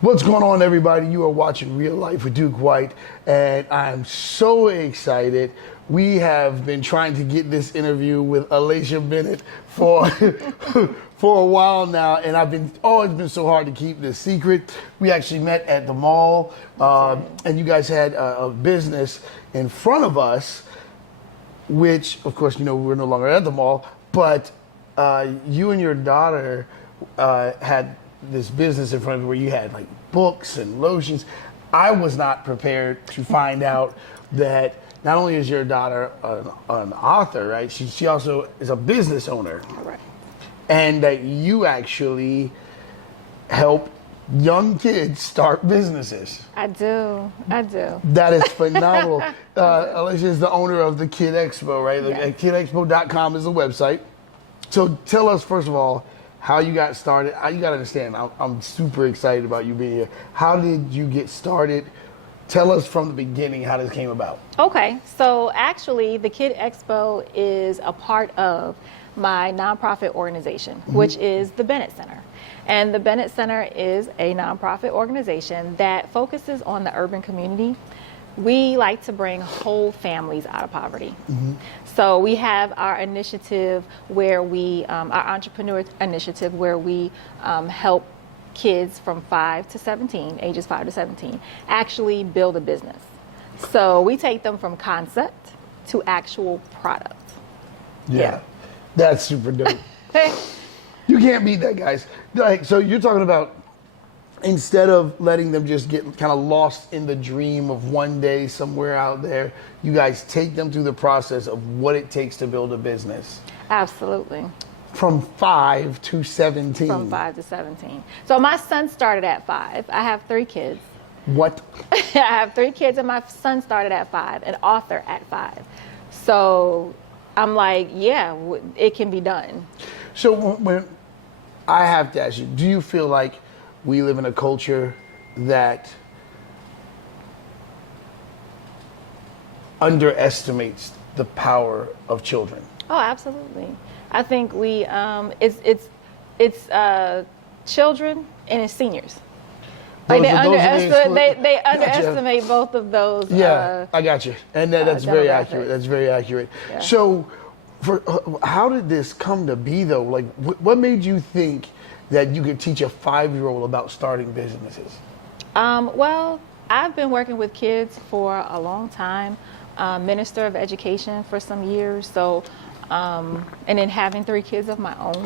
What's going on, everybody? You are watching Real Life with Duke White, and I'm so excited. We have been trying to get this interview with Alasha Bennett for for a while now, and it's been so hard to keep this secret. We actually met at the mall, and you guys had a business in front of us, which, of course, we're no longer at the mall, but you and your daughter had this business in front of you where you had like books and lotions. I was not prepared to find out that not only is your daughter an author, right? She also is a business owner. Right. And that you actually help young kids start businesses. I do. That is phenomenal. Alasha is the owner of the Kid Expo, right? Yes. KidExpo.com is the website. So tell us, first of all, how you got started. You got to understand, I'm super excited about you being here. How did you get started? Tell us from the beginning how this came about. Okay, so actually the Kid Expo is a part of my nonprofit organization, which is the Bennett Center. And the Bennett Center is a nonprofit organization that focuses on the urban community. We like to bring whole families out of poverty. So we have our initiative where our entrepreneur initiative where we help kids from ages 5 to 17, actually build a business. So we take them from concept to actual product. Yeah. That's super dope. You can't beat that, guys. Like, so you're talking about, instead of letting them just get kind of lost in the dream of one day somewhere out there, you guys take them through the process of what it takes to build a business. Absolutely. From 5 to 17. From 5 to 17. So my son started at 5. I have 3 kids. What? I have 3 kids, and my son started at 5, an author at 5. So I'm like, yeah, it can be done. So when I have to ask you, do you feel like we live in a culture that underestimates the power of children? Oh, absolutely. I think it's children and it's seniors. Like they underestimate both of those. Yeah, I got you, and that's very accurate. That's very accurate. Yeah. So, how did this come to be, though? Like, what made you think that you could teach a 5-year-old about starting businesses? Well, I've been working with kids for a long time, minister of education for some years, so, and then having 3 kids of my own.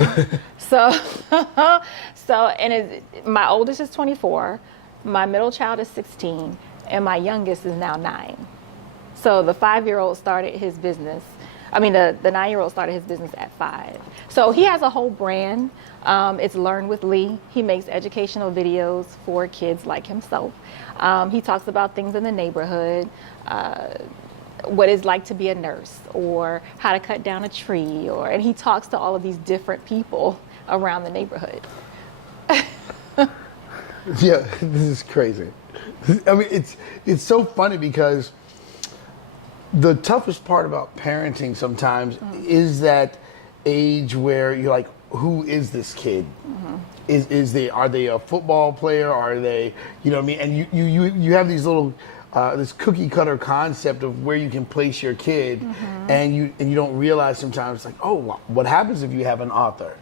My oldest is 24, my middle child is 16, and my youngest is now 9. So the 5-year-old started his business. The 9-year-old started his business at 5. So he has a whole brand. It's Learn with Lee. He makes educational videos for kids like himself. He talks about things in the neighborhood, what it's like to be a nurse, or how to cut down a tree, and he talks to all of these different people around the neighborhood. Yeah, this is crazy. It's so funny because the toughest part about parenting sometimes is that age where you're like, who is this kid? Are they a football player? Are they, And you have these little this cookie cutter concept of where you can place your kid, and you don't realize sometimes, like, oh, what happens if you have an author?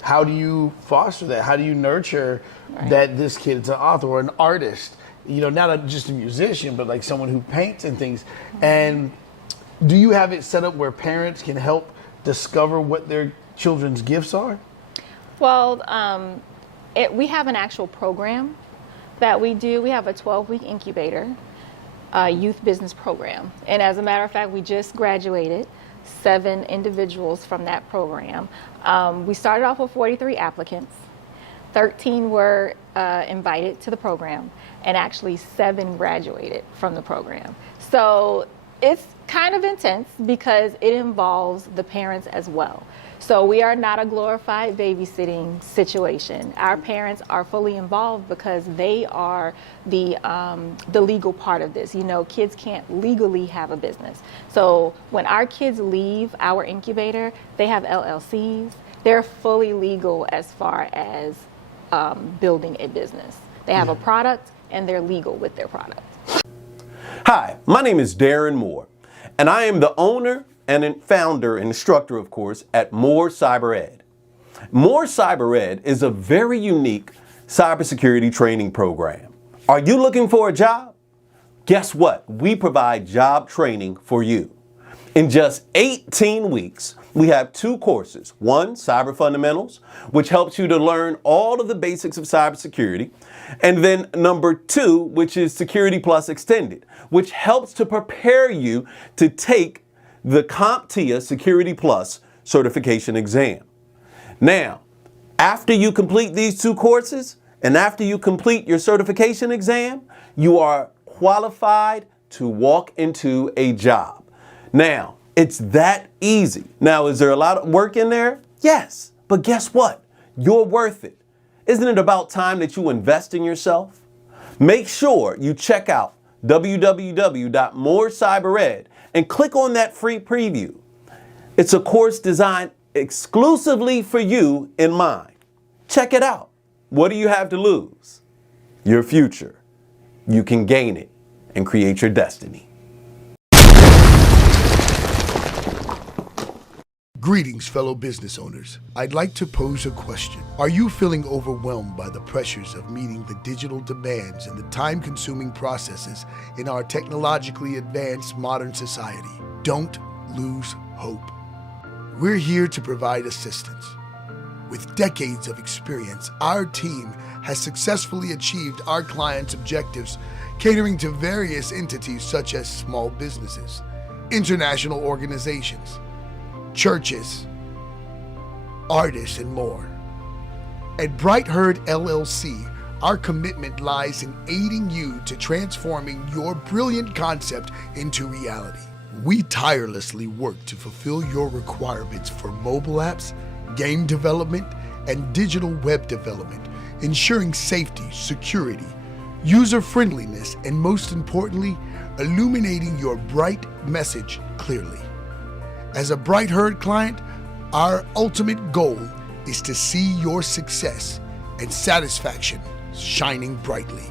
How do you foster that? How do you nurture that this kid's an author or an artist? Not just a musician, but like someone who paints and things. And do you have it set up where parents can help discover what their children's gifts are? Well, we have an actual program that we do. We have a 12-week incubator, youth business program. And as a matter of fact, we just graduated 7 individuals from that program. We started off with 43 applicants. 13 were invited to the program, and actually 7 graduated from the program. So it's kind of intense because it involves the parents as well. So we are not a glorified babysitting situation. Our parents are fully involved because they are the legal part of this. Kids can't legally have a business. So when our kids leave our incubator, they have LLCs. They're fully legal as far as building a business. They have a product and they're legal with their product. Hi, my name is Darren Moore, and I am the owner and founder and instructor, of course, at Moore Cyber Ed. Moore Cyber Ed is a very unique cybersecurity training program. Are you looking for a job? Guess what? We provide job training for you. In just 18 weeks, we have 2 courses. One, Cyber Fundamentals, which helps you to learn all of the basics of cybersecurity. And then number 2, which is Security Plus Extended, which helps to prepare you to take the CompTIA Security Plus certification exam. Now, after you complete these 2 courses and after you complete your certification exam, you are qualified to walk into a job. Now, it's that easy. Now, is there a lot of work in there? Yes, but guess what? You're worth it. Isn't it about time that you invest in yourself? Make sure you check out www.moorecybered and click on that free preview. It's a course designed exclusively for you in mind. Check it out. What do you have to lose? Your future. You can gain it and create your destiny. Greetings, fellow business owners. I'd like to pose a question. Are you feeling overwhelmed by the pressures of meeting the digital demands and the time-consuming processes in our technologically advanced modern society? Don't lose hope. We're here to provide assistance. With decades of experience, our team has successfully achieved our clients' objectives, catering to various entities such as small businesses, international organizations, churches, artists, and more. At Bright Herd LLC, our commitment lies in aiding you to transforming your brilliant concept into reality. We tirelessly work to fulfill your requirements for mobile apps, game development, and digital web development, ensuring safety, security, user-friendliness, and most importantly, illuminating your bright message clearly. As a Bright Herd client, our ultimate goal is to see your success and satisfaction shining brightly.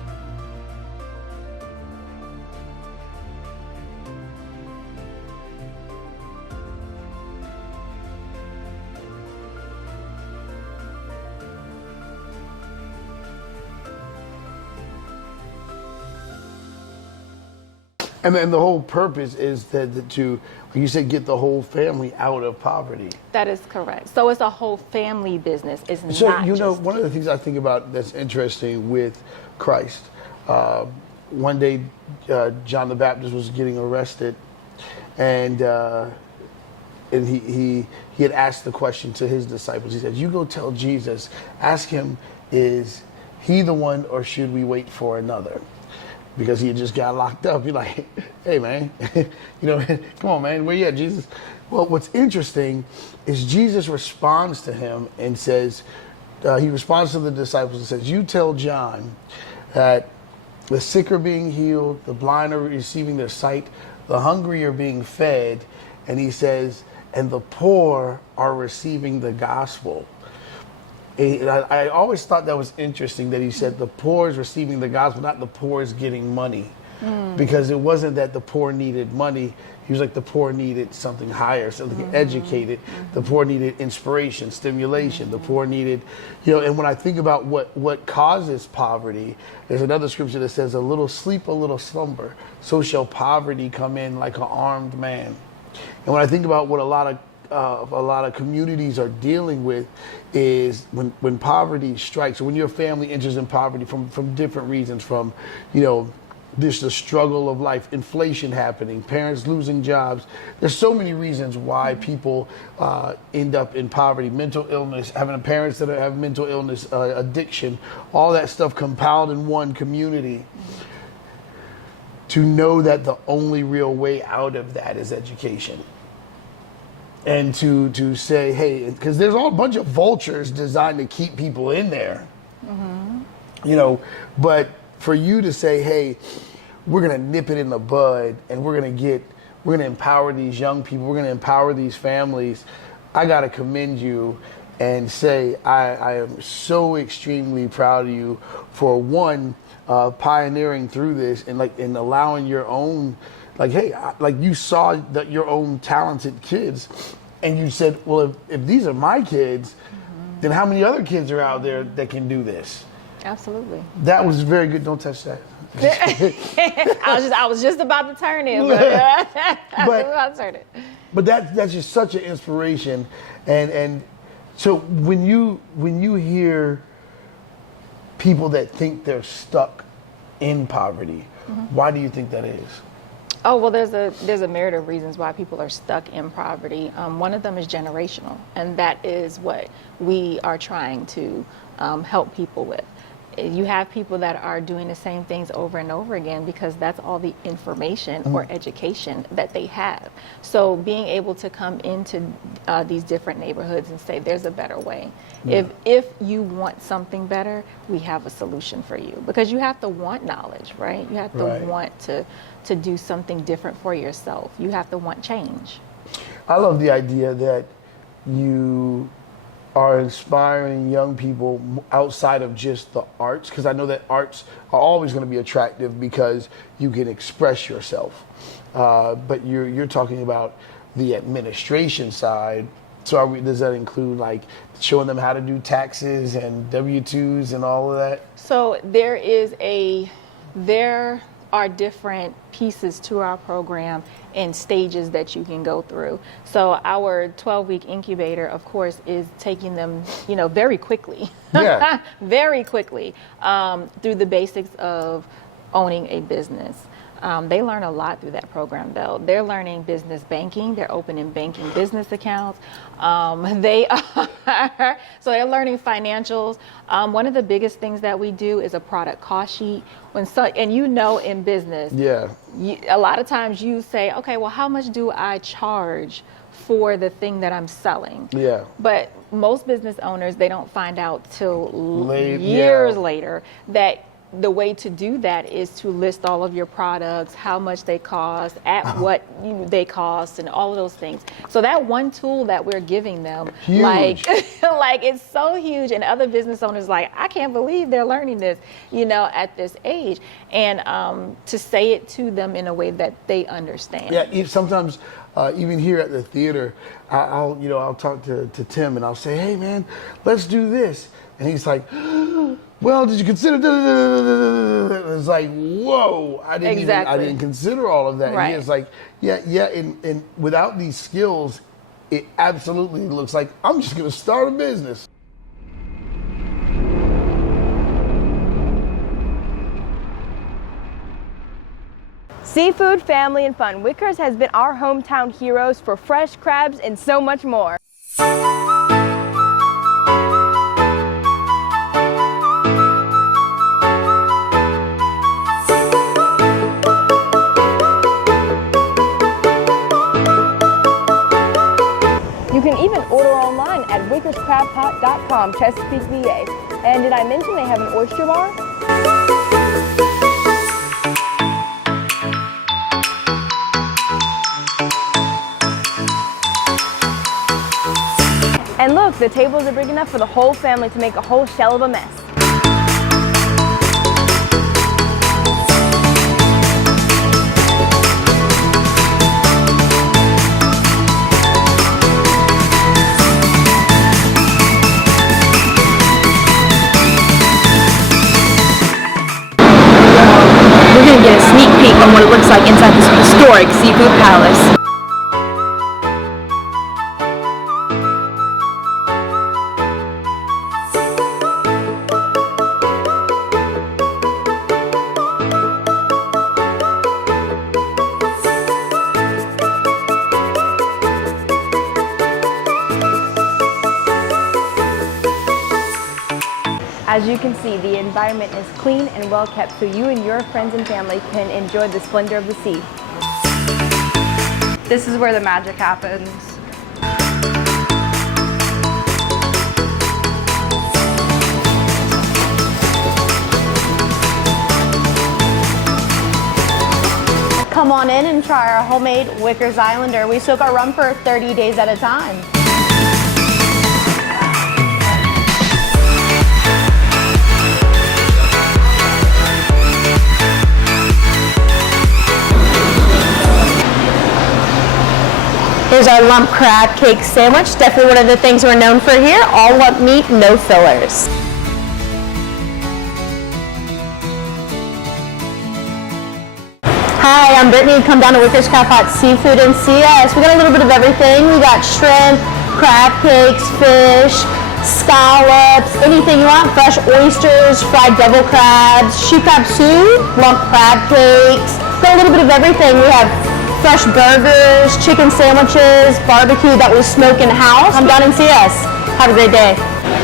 And then the whole purpose is that to, like you said, get the whole family out of poverty. That is correct. So it's a whole family business. It's So, not just one of the things I think about that's interesting with Christ, one day John the Baptist was getting arrested, and he had asked the question to his disciples. He said, you go tell Jesus, ask him, is he the one or should we wait for another? Because he had just got locked up. You're like, hey, man, come on, man, where you at, Jesus? Well, what's interesting is Jesus responds to him and says, he responds to the disciples and says, you tell John that the sick are being healed, the blind are receiving their sight, the hungry are being fed, and he says, and the poor are receiving the gospel. And I always thought that was interesting that he said the poor is receiving the gospel, not the poor is getting money. Because it wasn't that the poor needed money. He was like, the poor needed something higher, something educated. The poor needed inspiration, stimulation. The poor needed, and when I think about what causes poverty, there's another scripture that says, a little sleep, a little slumber, so shall poverty come in like an armed man. And when I think about what a lot of communities are dealing with is when poverty strikes, or when your family enters in poverty from different reasons, from, just the struggle of life, inflation happening, parents losing jobs. There's so many reasons why people end up in poverty, mental illness, having parents that have mental illness, addiction, all that stuff compiled in one community. To know that the only real way out of that is education. And to say, hey, because there's all a bunch of vultures designed to keep people in there, but for you to say, hey, we're going to nip it in the bud and we're going to empower these young people, we're going to empower these families, I got to commend you. and say, I am so extremely proud of you for one, pioneering through this and and allowing your own, hey, you saw that your own talented kids, and you said, well, if these are my kids, then how many other kids are out there that can do this? Absolutely. That was very good. Don't touch that. I was just about to turn it, but But that's just such an inspiration, and so when you hear people that think they're stuck in poverty, why do you think that is? Oh, well, there's a myriad of reasons why people are stuck in poverty. One of them is generational, and that is what we are trying to help people with. You have people that are doing the same things over and over again because that's all the information or education that they have. So being able to come into these different neighborhoods and say there's a better way. If you want something better, we have a solution for you, because you have to want knowledge, right? You have to want to do something different for yourself. You have to want change. I love the idea that you are inspiring young people outside of just the arts, because I know that arts are always going to be attractive because you can express yourself. But you're talking about the administration side. So does that include showing them how to do taxes and W-2s and all of that? So there are different pieces to our program and stages that you can go through. So our 12-week incubator, of course, is taking them, very quickly, very quickly, through the basics of owning a business. They learn a lot through that program, though. They're learning business banking. They're opening banking business accounts. So they're learning financials. One of the biggest things that we do is a product cost sheet. And in business, a lot of times you say, okay, well, how much do I charge for the thing that I'm selling? Yeah. But most business owners, they don't find out till years later that the way to do that is to list all of your products, how much they cost, at what they cost, and all of those things. So that one tool that we're giving them, huge. It's so huge, and other business owners I can't believe they're learning this, at this age, and to say it to them in a way that they understand. Yeah, sometimes even here at the theater, I'll talk to Tim and I'll say, hey man, let's do this, and he's like, well, did you consider? It's like, whoa! I didn't consider all of that. Right. And it's like, and without these skills, it absolutely looks like I'm just going to start a business. Seafood, family, and fun. Wickers has been our hometown heroes for fresh crabs and so much more. You can even order online at wickerscrabpot.com, Chesapeake, VA. And did I mention they have an oyster bar? And look, the tables are big enough for the whole family to make a whole shell of a mess. We're going to get a sneak peek on what it looks like inside this historic seafood palace. As you can see, the environment is clean and well kept so you and your friends and family can enjoy the splendor of the sea. This is where the magic happens. Come on in and try our homemade Wickers Islander. We soak our rum for 30 days at a time. Here's our lump crab cake sandwich. Definitely one of the things we're known for here. All lump meat, no fillers. Hi, I'm Brittany. Come down to Wickers Crab Pot Seafood and see us. We got a little bit of everything. We got shrimp, crab cakes, fish, scallops, anything you want. Fresh oysters, fried devil crabs, she crab soup, lump crab cakes. Got a little bit of everything. We have fresh burgers, chicken sandwiches, barbecue that we smoke in-house. Come down and see us. Have a great day.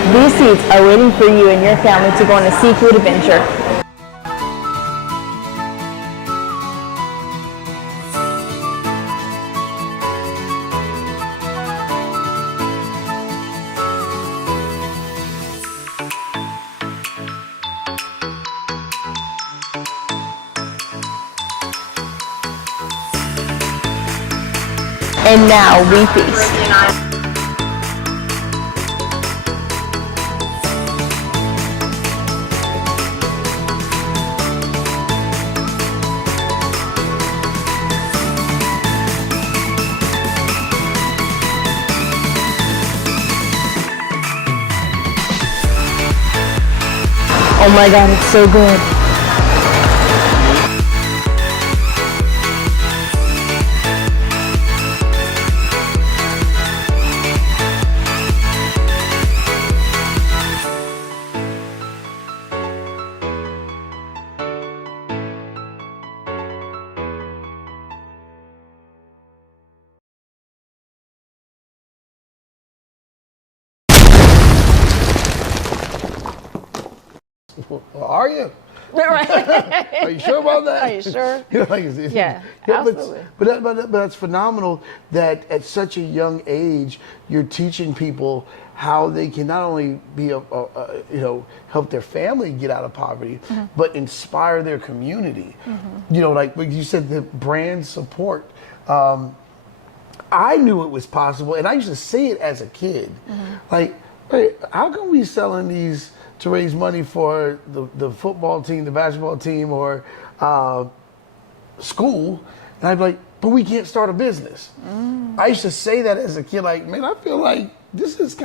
These seats are waiting for you and your family to go on a seafood adventure. And now we feast. Oh my God, it's so good. Well, are you? Right. Are you sure about that? Are you sure? Yeah, absolutely. But that's phenomenal that at such a young age you're teaching people how they can not only be help their family get out of poverty, but inspire their community. You know, like you said, the brand support. I knew it was possible, and I used to say it as a kid. Like, hey, how come we selling these to raise money for the football team, the basketball team, or school? And I'd be like, but we can't start a business. I used to say that as a kid, like, man, I feel like this is we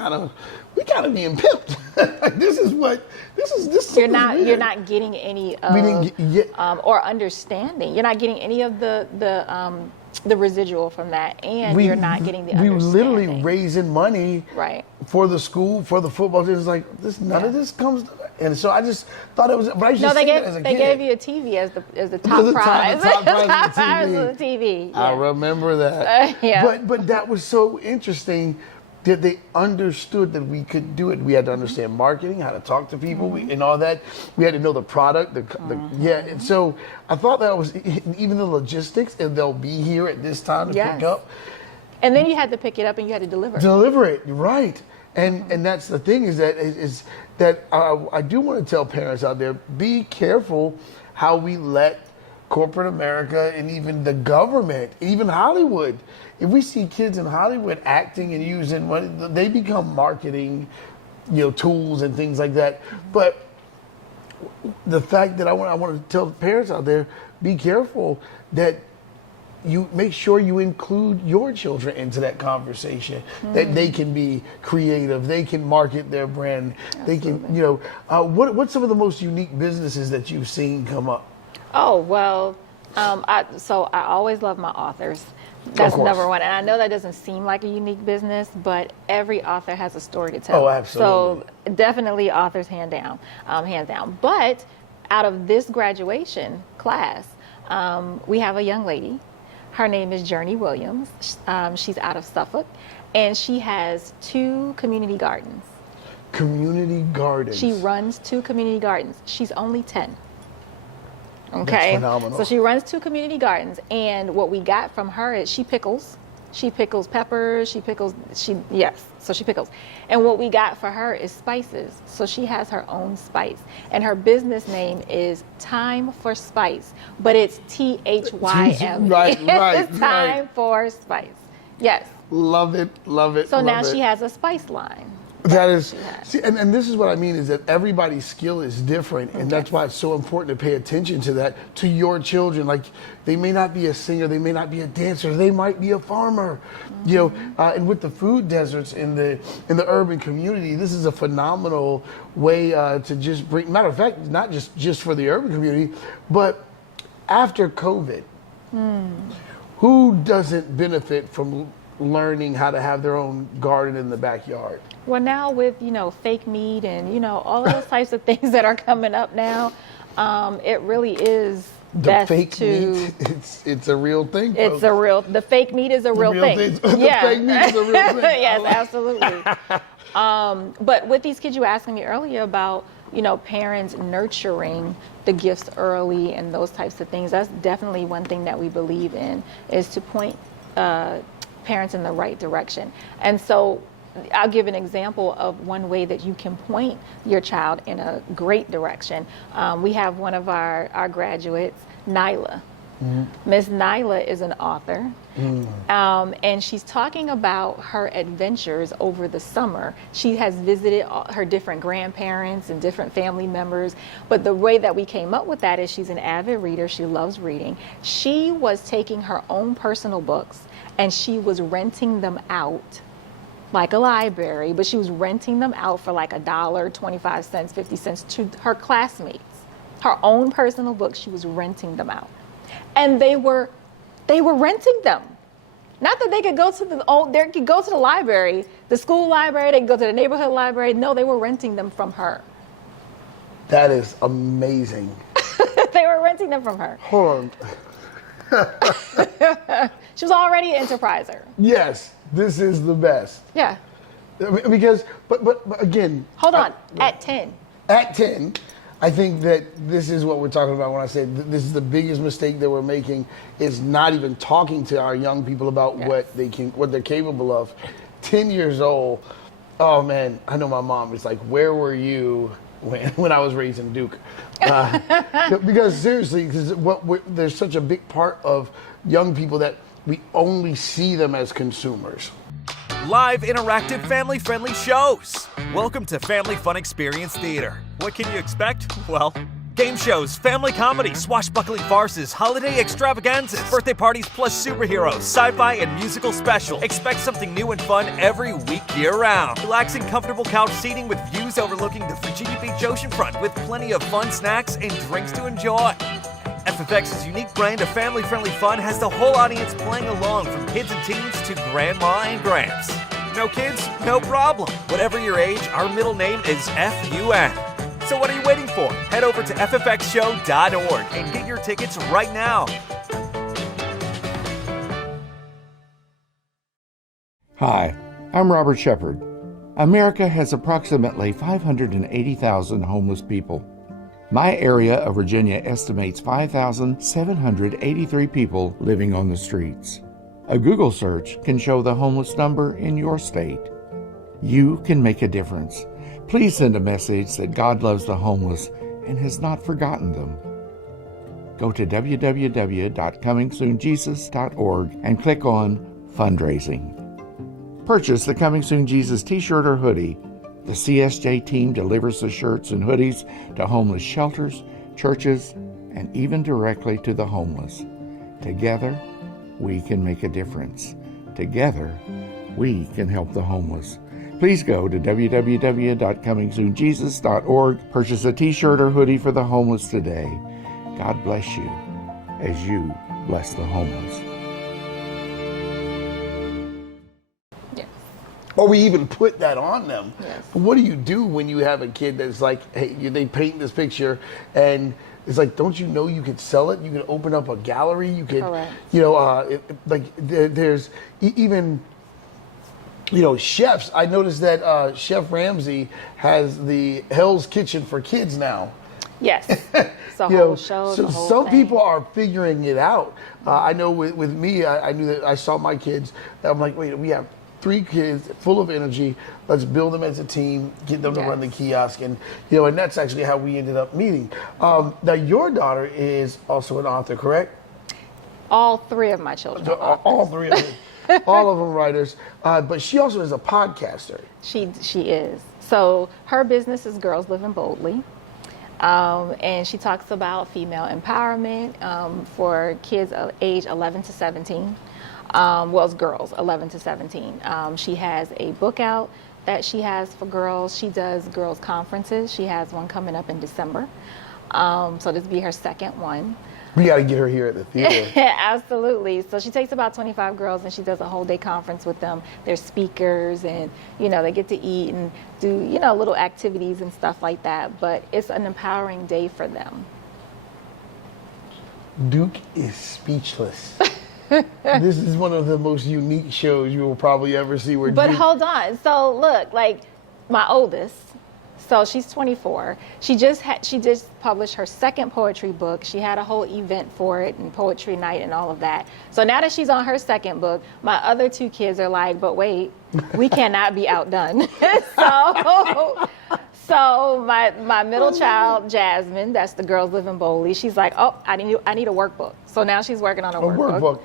kind of being pimped. this is You're not getting any of or understanding. You're not getting any of the residual from that, and you're not getting the understanding. We were literally raising money right for the school, for the football team. It's like none of this comes to, and so I just thought it was. But I used to say that as a kid. They gave you a TV as the top prize. The top prize was the TV. Yeah. I remember that. But that was so interesting that they understood that we could do it. We had to understand marketing, how to talk to people, and all that. We had to know the product. And so I thought that was even the logistics, and they'll be here at this time to pick up. And then you had to pick it up and you had to deliver. Deliver it, right? And that's the thing is that I do want to tell parents out there, be careful how we let corporate America and even the government, even Hollywood. If we see kids in Hollywood acting and using money, they become marketing, tools and things like that. But the fact that I want to tell parents out there, be careful that you make sure you include your children into that conversation, that they can be creative, they can market their brand, they can, what's some of the most unique businesses that you've seen come up? Oh, well, I always love my authors. That's number one. And I know that doesn't seem like a unique business, but every author has a story to tell. Oh, absolutely. So definitely authors hands down. But out of this graduation class, we have a young lady. Her name is Journey Williams. She's out of Suffolk, and she has 2 community gardens. Community gardens. She runs 2 community gardens. She's only 10. Okay. That's phenomenal. So she runs 2 community gardens, and what we got from her is she pickles. She pickles peppers. She pickles. So she pickles. And what we got for her is spices. So she has her own spice, and her business name is Time for Spice, but it's THYM. Right. It's Time for Spice. Yes. Love it. So now she has a spice line. That is, see, and this is what I mean is that everybody's skill is different, and that's why it's so important to pay attention to that, to your children. Like, they may not be a singer, they may not be a dancer, they might be a farmer, you know. And with the food deserts in the urban community, this is a phenomenal way to just bring. Matter of fact, not just for the urban community, but after COVID, who doesn't benefit from learning how to have their own garden in the backyard? Well, now with, fake meat and, all of those types of things that are coming up now, it really is The best fake to... meat, it's a real thing. It's a real, the fake meat is a real thing. The Yeah. fake meat is a real thing. Yes, absolutely. But with these kids, you were asking me earlier about, parents nurturing the gifts early and those types of things. That's definitely one thing that we believe in, is to point parents in the right direction. And so I'll give an example of one way that you can point your child in a great direction. We have one of our graduates, Nyla. Miss Nyla is an author, and she's talking about her adventures over the summer. She has visited her different grandparents and different family members, but the way that we came up with that is she's an avid reader. She loves reading. She was taking her own personal books and she was renting them out like a library, but she was renting them out for like $1, 25 cents, 50 cents to her classmates. Her own personal books, she was renting them out. And they were renting them. Not that they could go to the library, the school library, they could go to the neighborhood library. No, they were renting them from her. That is amazing. They were renting them from her. Hold on. She was already an enterpriser. Yes, this is the best. Yeah. Because, but again. Hold on, at 10. At 10, I think that this is what we're talking about when I say this is the biggest mistake that we're making, is not even talking to our young people about what they're capable of. 10 years old, oh man, I know my mom is like, where were you when I was raising Duke? Because seriously, because there's such a big part of young people that we only see them as consumers. Live, interactive, family-friendly shows. Welcome to Family Fun Experience Theater. What can you expect? Well, game shows, family comedy, swashbuckling farces, holiday extravaganzas, birthday parties plus superheroes, sci-fi and musical specials. Expect something new and fun every week year-round. Relaxing, comfortable couch seating with views overlooking the Virginia Beach oceanfront with plenty of fun snacks and drinks to enjoy. FFX's unique brand of family-friendly fun has the whole audience playing along, from kids and teens to grandma and gramps. No kids? No problem. Whatever your age, our middle name is FUN. So what are you waiting for? Head over to ffxshow.org and get your tickets right now. Hi, I'm Robert Shepard. America has approximately 580,000 homeless people. My area of Virginia estimates 5,783 people living on the streets. A Google search can show the homeless number in your state. You can make a difference. Please send a message that God loves the homeless and has not forgotten them. Go to www.comingsoonjesus.org and click on Fundraising. Purchase the Coming Soon Jesus t-shirt or hoodie. The CSJ team delivers the shirts and hoodies to homeless shelters, churches, and even directly to the homeless. Together, we can make a difference. Together, we can help the homeless. Please go to www.comingsoonjesus.org. Purchase a t-shirt or hoodie for the homeless today. God bless you as you bless the homeless. Or we even put that on them. Yes. What do you do when you have a kid that's like, hey, they paint this picture and it's like, don't you know you could sell it? You could open up a gallery. You could, Correct. There's even, chefs. I noticed that Chef Ramsay has the Hell's Kitchen for kids now. Yes. It's a whole show. So the whole some thing. people are figuring it out. I know with me, I knew that I saw my kids. I'm like, wait, we have 3 kids full of energy. Let's build them as a team, get them to run the kiosk. And, and that's actually how we ended up meeting. Now, your daughter is also an author, correct? All 3 of my children. All 3 of them. All of them writers. But she also is a podcaster. She is. So her business is Girls Living Boldly. And she talks about female empowerment for kids of age 11 to 17. Well, it's girls 11 to 17. She has a book out that she has for girls. She does girls conferences. She has one coming up in December. So this will be her second one. We got to get her here at the theater. Absolutely. So she takes about 25 girls and she does a whole day conference with them. They're speakers and, they get to eat and do, little activities and stuff like that. But it's an empowering day for them. Duke is speechless. This is one of the most unique shows you will probably ever see. But hold on. So look, like my oldest, so she's 24. She just published her second poetry book. She had a whole event for it and poetry night and all of that. So now that she's on her second book, my other two kids are like, but wait, we cannot be outdone. So my middle child, Jasmine, that's the Girls Living Boldly, she's like, oh, I need a workbook. So now she's working on a workbook.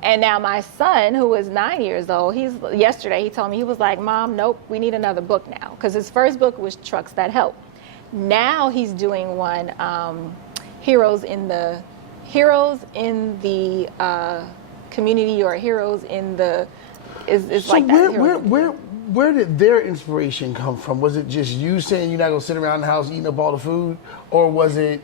And now my son, who is 9 years old, yesterday he told me, he was like, Mom, nope, we need another book now. Because his first book was Trucks That Help. Now he's doing one, Heroes in the Community, or Heroes in the, is so like that. Where did their inspiration come from? Was it just you saying you're not going to sit around the house eating up all the food? Or was it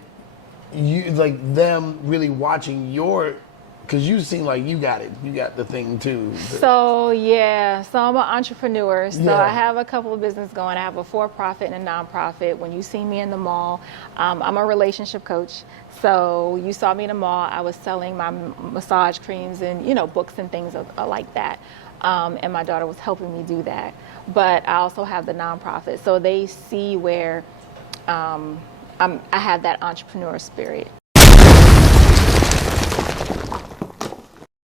you, like them really watching your... Because you seem like you got it. You got the thing too. So I'm an entrepreneur. So I have a couple of businesses going. I have a for-profit and a non-profit. When you see me in the mall, I'm a relationship coach. So you saw me in the mall. I was selling my massage creams and books and things like that. And my daughter was helping me do that. But I also have the non-profit. So they see where I have that entrepreneur spirit.